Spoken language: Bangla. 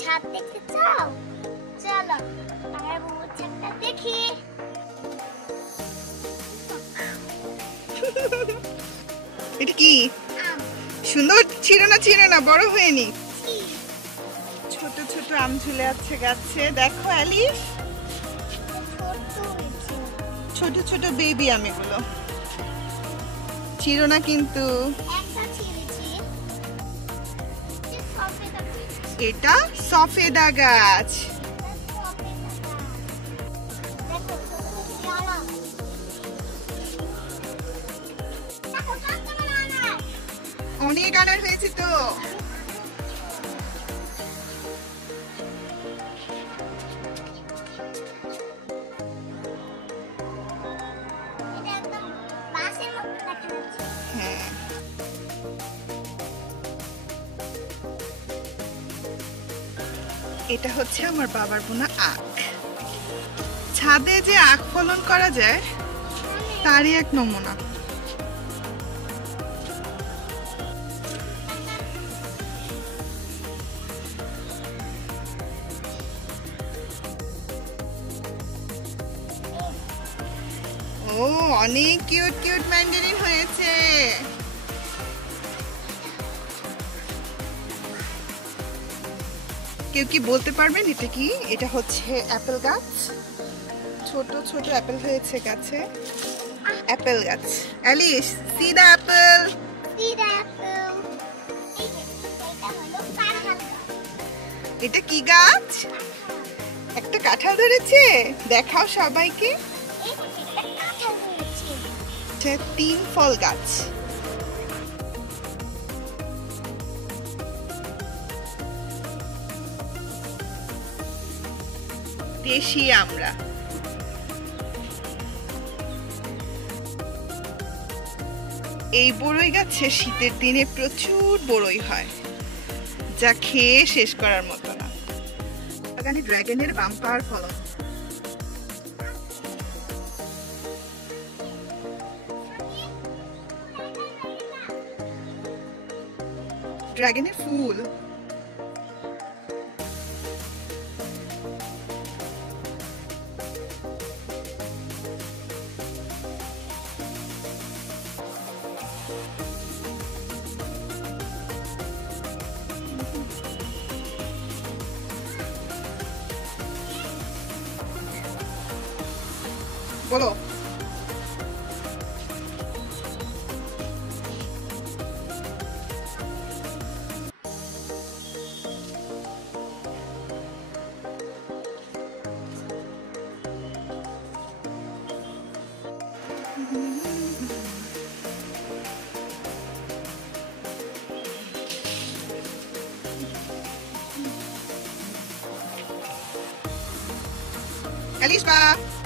ছাদ দেখতে চাও? চলো আমরা বুবুর ছাদটা দেখি। এটা কি সুন্দর? ছিঁড়ো না বড় হয়নি। ছোট ছোট আম ঝুলে আছে গাছে, দেখো অ্যালিস, ছোট ছোট বেবি আম এগুলো। ছিঁড়ো না কিন্তু। এটা সফেদা গাছ। অনেক আনার হয়েছে তো। হ্যাঁ, এটা হচ্ছে আমার বাবার বোনা আখ। ছাদে যে আখ ফলন করা যায় তারই এক নমুনা। ও, অনেক কিউট কিউট ম্যান্ডারিন হয়েছে। কেউ কি বলতে পারবেন এটা কি? এটা হচ্ছে অ্যাপেল গাছ। ছোট ছোট অ্যাপেল হয়েছে গাছে। অ্যাপেল গাছ। Alice, C the Apple. এটা কি গাছ? একটা কাঁঠাল ধরেছে, দেখাও সবাইকে। 3 ফল গাছ। দেশি আমরা। এই বড়ই গাছে শীতের দিনে প্রচুর বড়ই হয়, যা খেয়ে শেষ করার মতো না। বাগানে ড্রাগনের বাম্পার ফলন। ড্রাগনের ফুল। বলো। Alice ba?